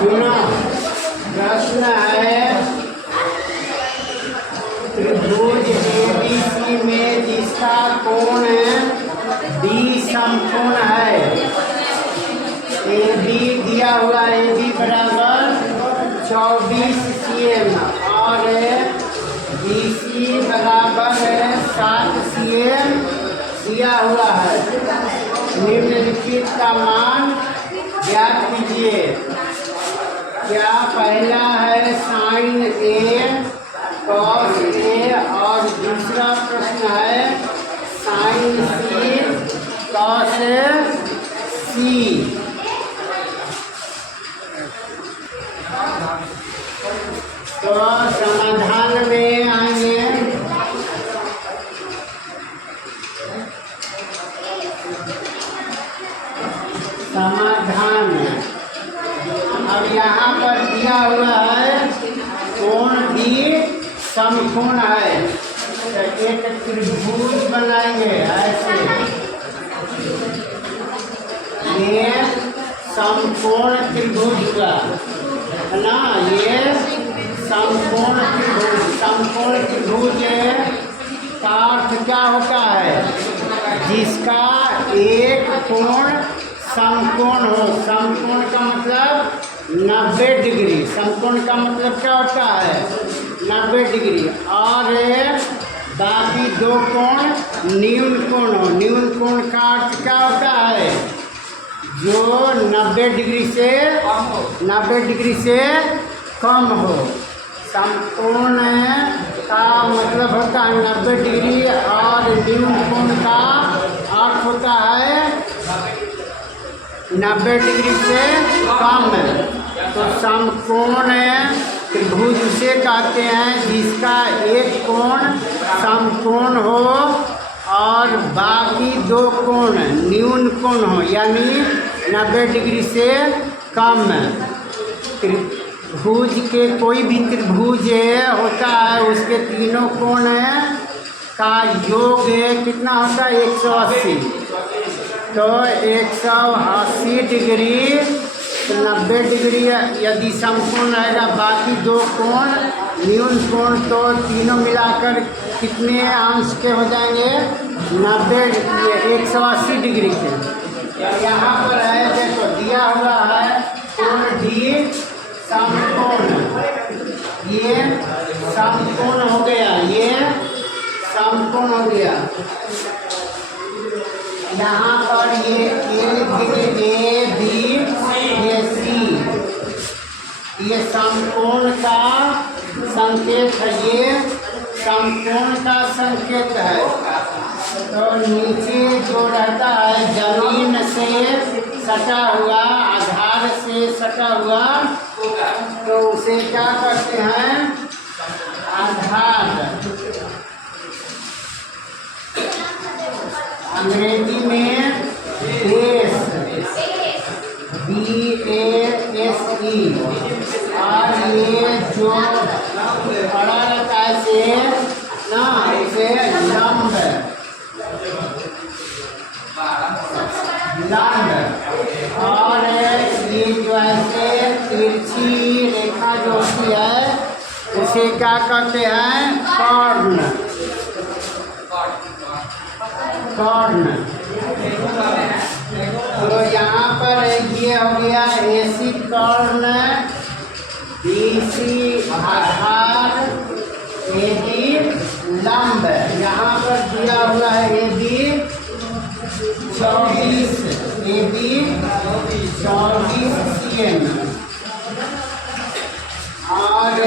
सुनो, प्रश्न है त्रिभुज एबीसी में जिसका कोण डी समकोण है। AB दिया हुआ AB बराबर 24 cm और BC बराबर 7 cm दिया हुआ है। निम्नलिखित का मान ज्ञात कीजिए। क्या पहला है साइन A कॉस A और दूसरा प्रश्न है साइन C कॉस C। तो समाधान में आएंगे। समाधान अब यहाँ पर दिया हुआ है कोण भी समकोण है, तो एक त्रिभुज बनाएंगे ऐसे। ये समकोण त्रिभुज का है ना, ये समकोण त्रिभुज। समकोण त्रिभुज का अर्थ क्या होता है? जिसका एक कोण समकोण हो। समकोण का मतलब 90 डिग्री। समकोण का मतलब क्या होता है? 90 डिग्री। और बाकी दो कोण न्यून कोण हो। न्यून कोण का अर्थ क्या होता है? जो 90 डिग्री से कम हो। समकोण का मतलब होता है 90 डिग्री और न्यून कोण का अर्थ होता है 90 डिग्री से कम। तो समकोण त्रिभुज उसे कहते हैं जिसका एक कोण समकोण हो और बाकी दो कोण न्यून कोण हो, यानी 90 डिग्री से कम। त्रिभुज के कोई भी त्रिभुज होता है उसके तीनों कोण का योग कितना होता है? 180। तो 180 डिग्री, 90 डिग्री यदि समकोण रहेगा, बाकी दो कोण न्यून कोण, तो तीनों मिलाकर कितने अंश के हो जाएंगे? 180 डिग्री के। यहाँ पर है देखो दिया हुआ है कोण डी समकोण। ये समकोण हो गया, ये समकोण हो गया। यहाँ पर ये A B ये C, ये समकोण का संकेत है। ये समकोण का संकेत है। तो नीचे जो रहता है जमीन से सटा हुआ, आधार से सटा हुआ, तो उसे क्या करते हैं? आधार। अंग्रेजी में बेस, BASE। और ये जो बड़ा रहता है से ना, इसे लंब। और ये जो है तिरछी रेखा जो होती है उसे क्या कहते हैं? कर्ण। कर्ण। तो यहाँ पर ये हो गया AC कर्ण, BC आधार, AB लंब। यहाँ पर दिया हुआ है AB 24 cm और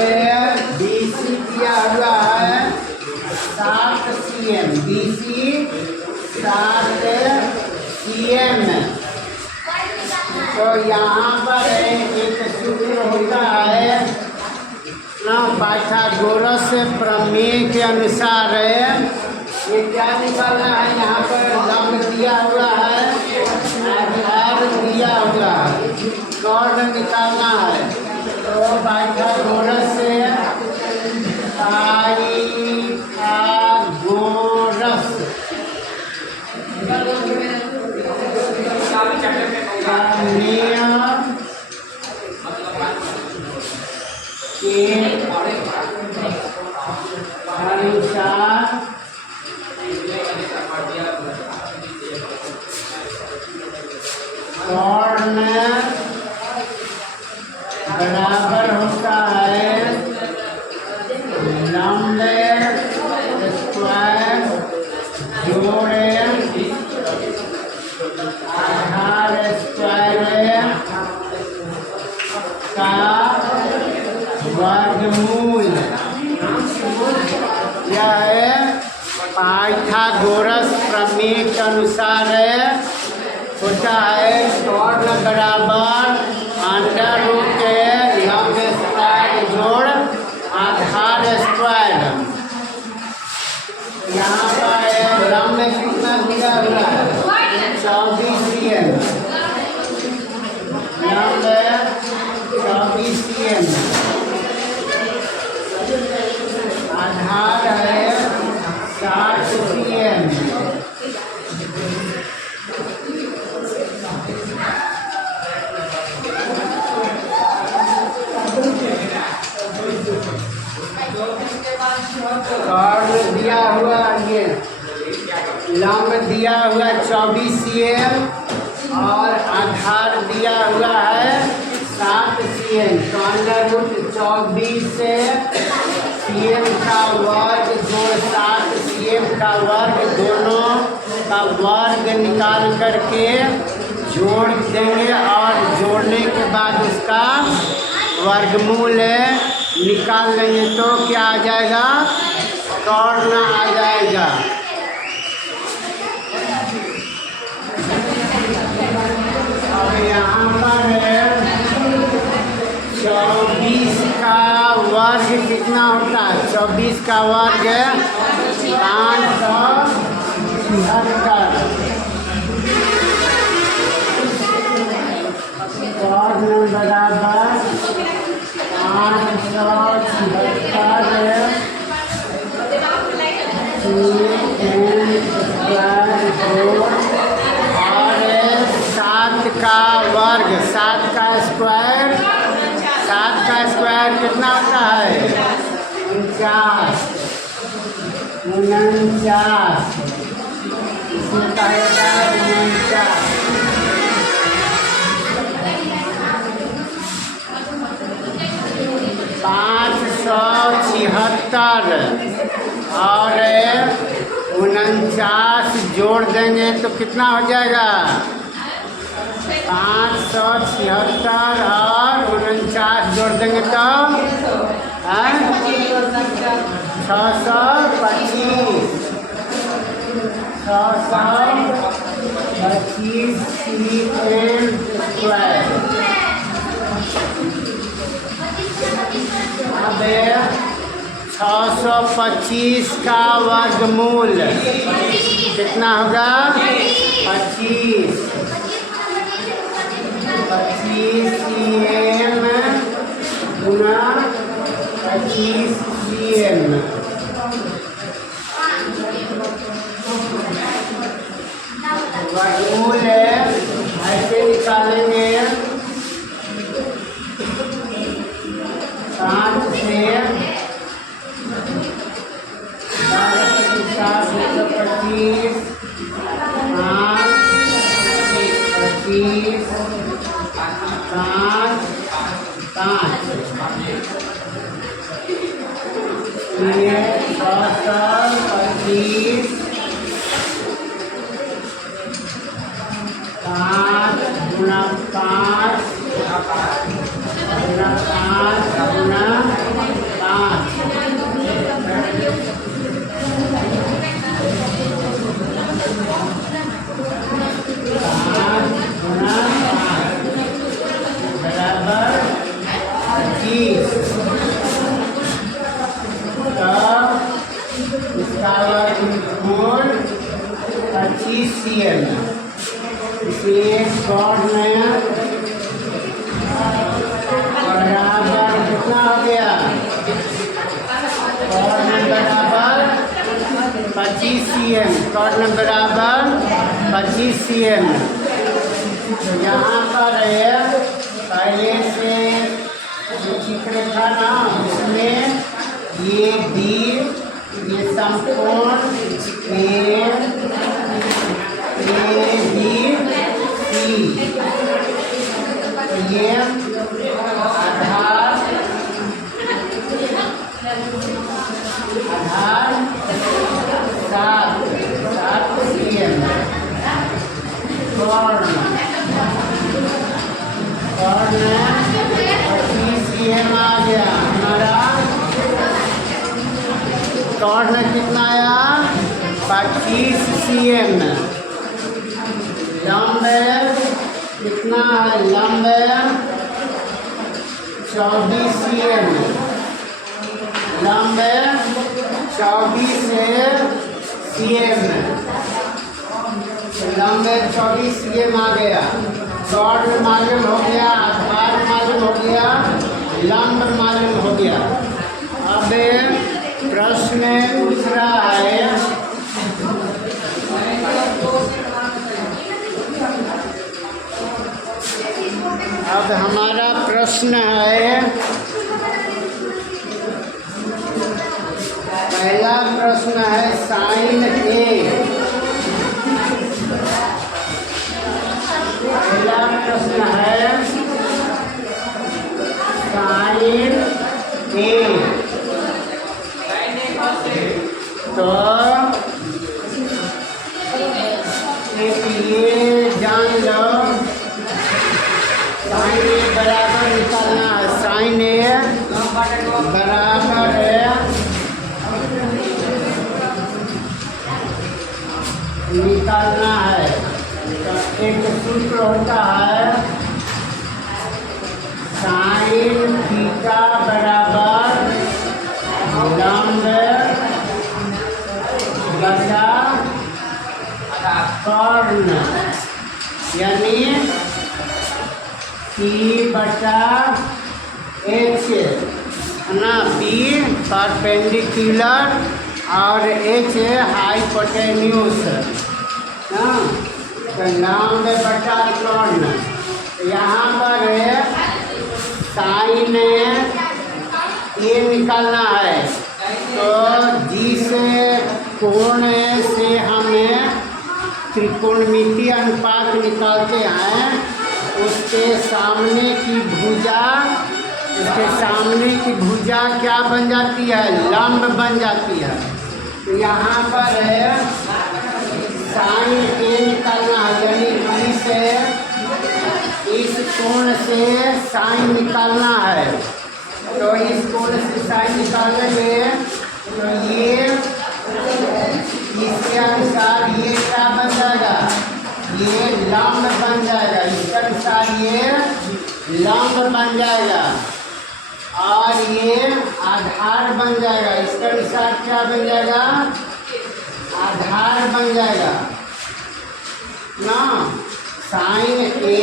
BC दिया हुआ है 7 cm। BC 7 cm। तो यहाँ पर एक सूत्र होता है ना, पाइथागोरस प्रमेय के अनुसार ये क्या निकालना है? यहाँ पर लंब दिया हुआ है, आधार दिया हुआ है, कर्ण निकालना है। तो पाइथागोरस के अनुसार कर्ण बराबर होता है लंबे स्क्वायर जोड़े आधार स्क्वायर का वर्गमूल। यह पाइथागोरस प्रमेय के अनुसार होता है कर्ण बराबर अंडर रूट के लंब स्क्वायर जोड़ आधार स्क्वायर। यहाँ पर लंब कितना दिया हुआ है 24 cm, लंब 24 cm, आधार है 60 cm। कर्ण दिया हुआ ये लंब दिया हुआ 24 cm और आधार दिया हुआ है 60 cm। तो अंडर रूट 24 से cm का वर्ग जोड़ 60 cm का वर्ग, दोनों का वर्ग निकाल करके जोड़ देंगे और जोड़ने के बाद उसका वर्गमूल निकाल लेंगे तो क्या आ जाएगा, कर्ण आ जाएगा। अब यहाँ पर 24 का वर्ग कितना होता है, 24 का वर्ग 576। कर्ण बराबर 576 और 7 का वर्ग, 7 का स्क्वायर, 7 का स्क्वायर कितना होता है 49, 49 इसमें क्या होता है 49। 576 और 49 जोड़ देंगे तो कितना हो जाएगा, 576 और 49 जोड़ देंगे तो 625 cm स्क्वायर। अब 625 का वर्गमूल कितना होगा, 25 cm गुना 25 cm। वर्गमूल ऐसे निकालेंगे 5 से 25 गुना 5 गुना 5 बराबर 25। इसका वर्गमूल 25 cm। इसलिए कर्ण बराबर कितना हो गया, कर्ण बराबर 25 cm, कर्ण बराबर 25 cm। तो यहाँ पर पहले से चित्र था ना, उसमें ये बी, ये समकोण ए बी सी, तो ये आधार 7 cm, कर्ण 25 cm आ गया हमारा। कर्ण कितना आया? 25 cm। लंब कितना है? लंब 24 cm। लंब 24 cm, लंब 24 cm आ गया। कर्ण मालूम हो गया, आधार मालूम हो गया, लंब मालूम हो गया। अब प्रश्न पूछ रहा है, अब हमारा प्रश्न है, पहला प्रश्न है साइन ए। पहला प्रश्न है साइन ए। तो एक ये जान लो, साइन ए बराबर निकालना है। साइन ए बराबर है, निकालना है। तो एक सूत्र होता है साइन थीटा बराबर लंब बटा कर्ण, यानी P बटा H ना, P परपेंडिकुलर और H हाइपोटेन्यूस। हाँ, तो लंब बटा कर्ण। यहाँ पर साइन ए निकालना है, तो जिस कोण से हमें त्रिकोणमितीय अनुपात निकालते हैं, उसके सामने की भुजा, उसके सामने की भुजा क्या बन जाती है? लंब बन जाती है। तो यहाँ पर साइन ए निकालना है, यानी इस कोण से साइन निकालना है। तो इस कोण से साइन निकालेंगे, तो ये इसके अनुसार ये क्या बन जाएगा? ये लंब बन जाएगा। इसके अनुसार ये लंब बन जाएगा और ये आधार बन जाएगा। इसके अनुसार क्या बन जाएगा? आधार बन जाएगा ना। साइन ए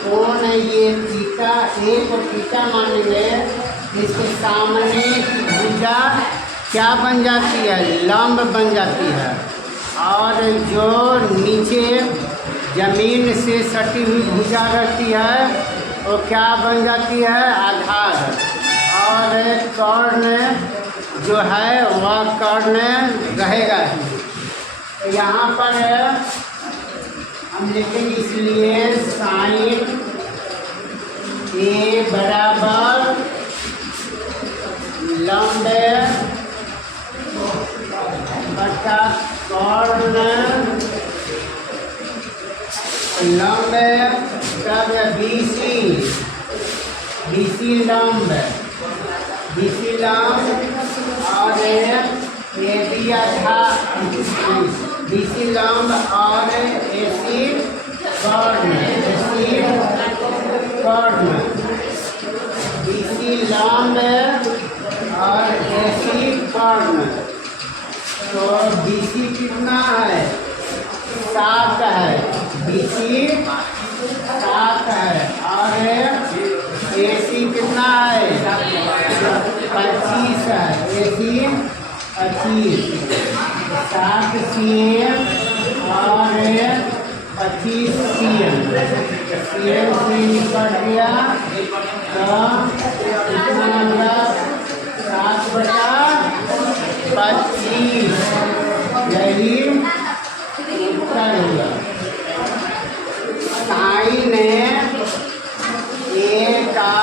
कोण ये थीटा ए को थीटा मानेंगे, इसके सामने की भुजा क्या बन जाती है? लंब बन जाती है। और जो नीचे जमीन से सटी हुई भुजा रहती है, वो क्या बन जाती है? आधार। और कर्ण जो है वह कर्ण रहेगा ही। यहाँ पर हम लिखेंगे, इसलिए साइन ए बराबर लंब बटा कर्ण, लंब कब? BC लंब, BC लंब और AB आधार, BC लंब और AC कर्ण, BC लंब और AC कर्ण। तो BC कितना है? 7 है। BC 7 है और AC कितना है? 25 है। AC 25, 7 cm और 25 CM से निकट गया तो कितना मतलब 7/25 यही उत्तर हुआ। साइन ए का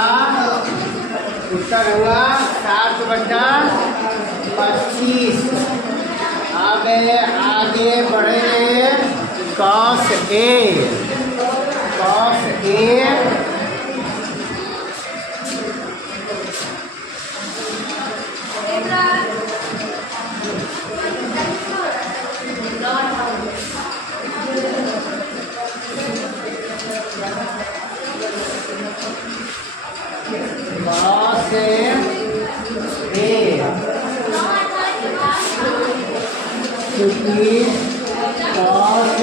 उत्तर हुआ 7/25। अब आगे बढ़ेंगे कॉस ए। क्योंकि कॉस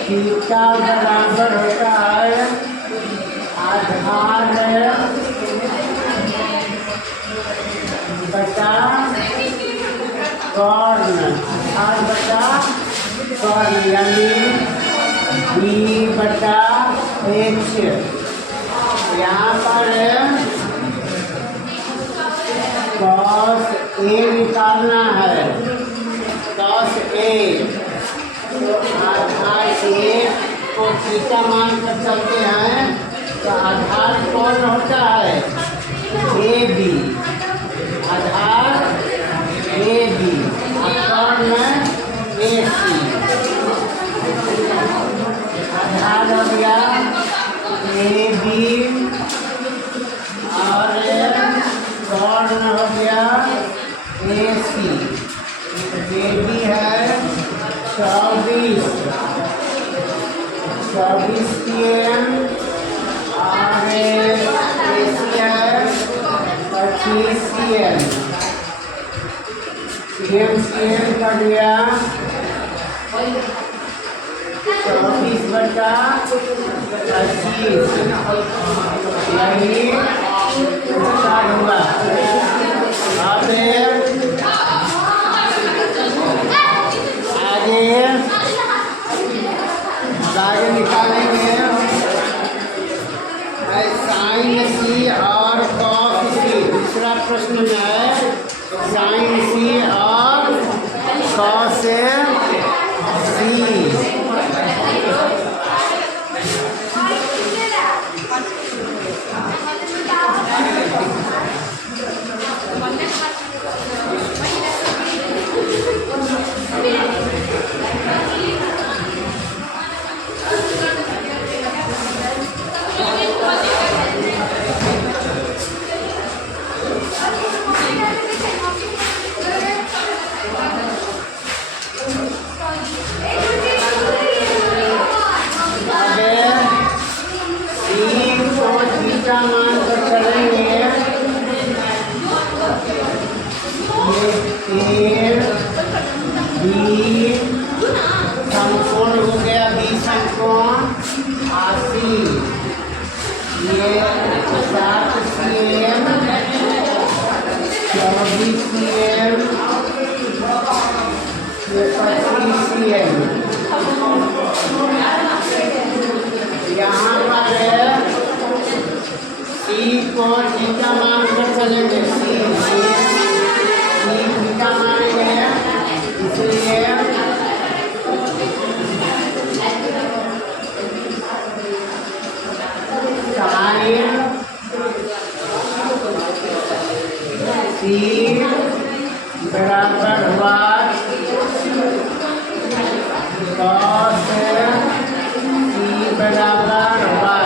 थीटा बराबर होता है आधार बटा कॉर्न। आधार बटा कॉर्न यानी b/h। यहाँ पर कॉस ए निकालना है। कॉस ए तो आधार ए को थीटा मान कर चलते हैं तो आधार कौन होता है A B. Aadhaar A B और कौन है ए सी। आधार हो गया ए बी और कौन हो गया ए सी। ए बी है 24 CM और ए सी है 25 CM कर दिया 24/25 यही उत्तर हुआ। अब आगे निकालेंगे साइन सी और कॉस सी। दूसरा प्रश्न में है साइन सी और कॉस सी। समकोण हो गया बी समकोण 80। ये 7 CM 24 CM ये 25 CM। यहाँ पर सी को थीटा मान कर चलेंगे। सी थीटा मानेंगे इसलिए साइन सी बराबर हुआ कॉस सी बराबर हुआ।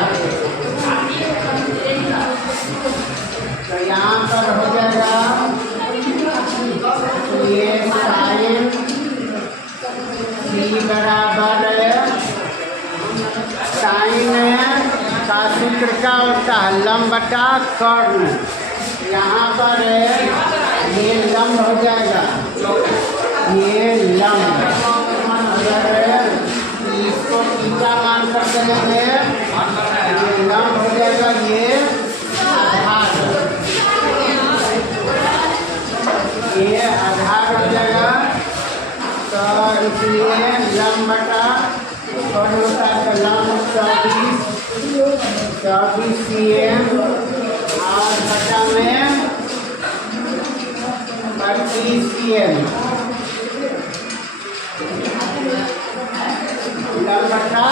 तो यहाँ पर हो जाएगा ये साइन सी बराबर साइन का सूत्र क्या होता है लंब बटा कर्ण। यहाँ पर ये लंब हो जाएगा ये लंब। अगर इसको थीटा मान कर चलेंगे ये लंब हो जाएगा ये आधार। ये आधार हो जाएगा तो इसलिए लंब बटा और होता है कलम 24 cm और बटा में 25 cm। लंबटा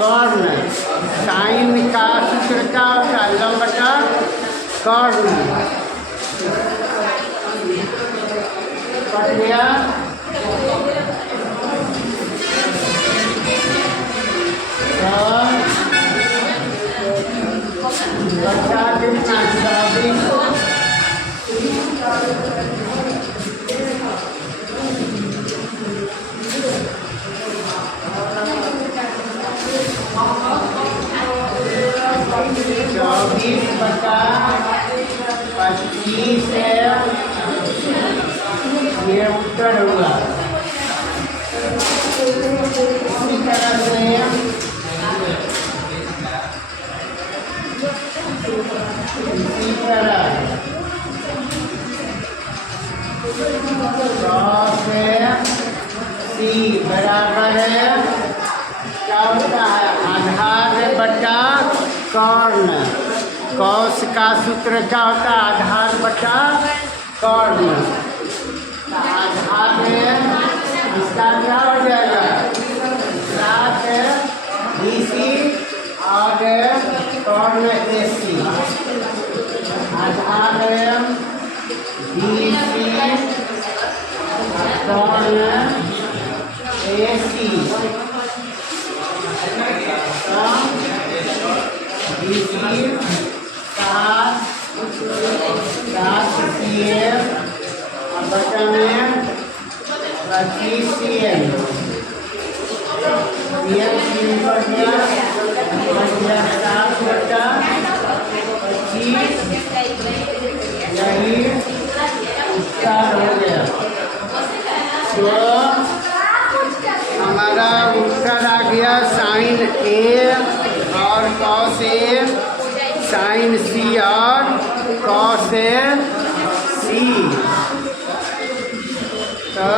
कर्ण, साइन का सूत्र क्या होता है? लंबटा कर्ण। पढ़ लिया? बच्चा कितना? 24 बटा 25 है, ये उत्तर होगा। इसी तरह से इसी तरह 100 से C बराबर है क्या होता है? आधार बटा कर्ण। कौश का सूत्र क्या होता है? आधार बटा कर्ण। आधार इसका क्या हो जाएगा? 7 BC और कर्ण AC। आधार BC कर्ण AC। BC 7 cm और बचा में 25 cm। cm पर गया 7 बटा 25, यही उत्तर हो गया। तो हमारा उत्तर आ गया साइन A और कॉस A, साइन C और कॉस C। तो